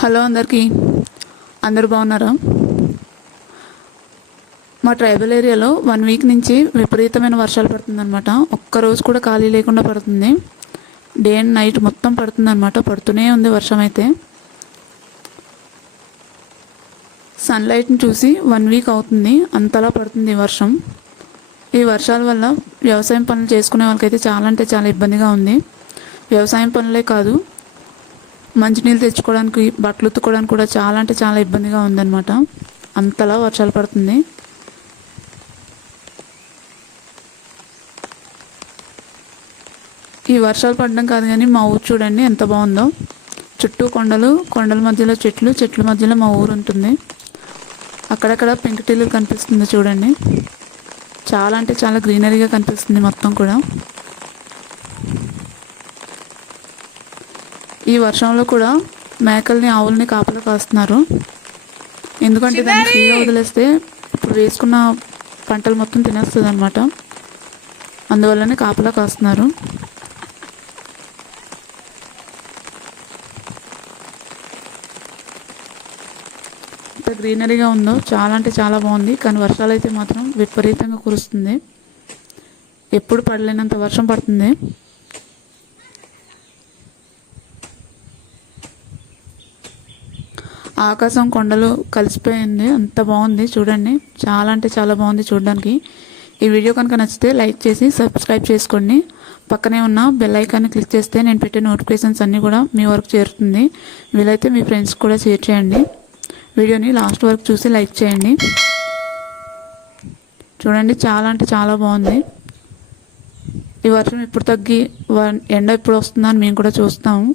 Hello అందరికీ. అందరు బాగున్నారా? మా ట్రైబల్ ఏరియాలో వన్ వీక్ నుంచి విపరీతమైన వర్షాలు పడుతుందన్నమాట. ఒక్క రోజు కూడా ఖాళీ లేకుండా పడుతుంది. డే అండ్ నైట్ మొత్తం పడుతుందన్నమాట. పడుతూనే ఉంది వర్షం అయితే. సన్లైట్ని చూసి వన్ వీక్ అవుతుంది. అంతలా పడుతుంది ఈ వర్షం. ఈ వర్షాల వల్ల వ్యవసాయం పనులు చేసుకునే వాళ్ళకైతే చాలా అంటే చాలా ఇబ్బందిగా ఉంది. వ్యవసాయం పనులే కాదు మంచినీళ్ళు తెచ్చుకోవడానికి బట్టలు ఉత్తుకోవడానికి కూడా చాలా అంటే చాలా ఇబ్బందిగా ఉందన్నమాట. అంతలా వర్షాలు పడుతుంది. ఈ వర్షాలు పడడం కాదు కానీ మా ఊరు చూడండి ఎంత బాగుందో. చుట్టూ కొండలు కొండల మధ్యలో చెట్లు చెట్ల మధ్యలో మా ఊరు ఉంటుంది. అక్కడక్కడ పెంకుటిల్లు కనిపిస్తుంది చూడండి. చాలా అంటే చాలా గ్రీనరీగా కనిపిస్తుంది మొత్తం కూడా. ఈ వర్షంలో కూడా మేకల్ని ఆవుల్ని కాపలా కాస్తున్నారు. ఎందుకంటే దాన్ని ఫ్రీగా వదిలేస్తే ఇప్పుడు వేసుకున్న పంటలు మొత్తం తినేస్తుంది అనమాట అందువల్లనే కాపలా కాస్తున్నారు. ఎంత గ్రీనరీగా ఉందో చాలా అంటే చాలా బాగుంది. కానీ వర్షాలు అయితే మాత్రం విపరీతంగా కురుస్తుంది. ఎప్పుడు పడలేనంత వర్షం పడుతుంది. ఆకాశం కొండలు కలిసిపోయింది అంత బాగుంది. చూడండి. చాలా అంటే చాలా బాగుంది చూడడానికి. ఈ వీడియో కనుక నచ్చితే లైక్ చేసి సబ్స్క్రైబ్ చేసుకోండి. పక్కనే ఉన్న బెల్ ఐకాన్ని క్లిక్ చేస్తే నేను పెట్టే నోటిఫికేషన్స్ అన్నీ కూడా మీ వరకు చేరుతుంది. వీలైతే మీ ఫ్రెండ్స్ కూడా షేర్ చేయండి. వీడియోని లాస్ట్ వరకు చూసి లైక్ చేయండి. చూడండి. చాలా అంటే చాలా బాగుంది. ఈ వర్షం ఇప్పుడు తగ్గి ఎండ ఎప్పుడు వస్తుందని మేము కూడా చూస్తాము.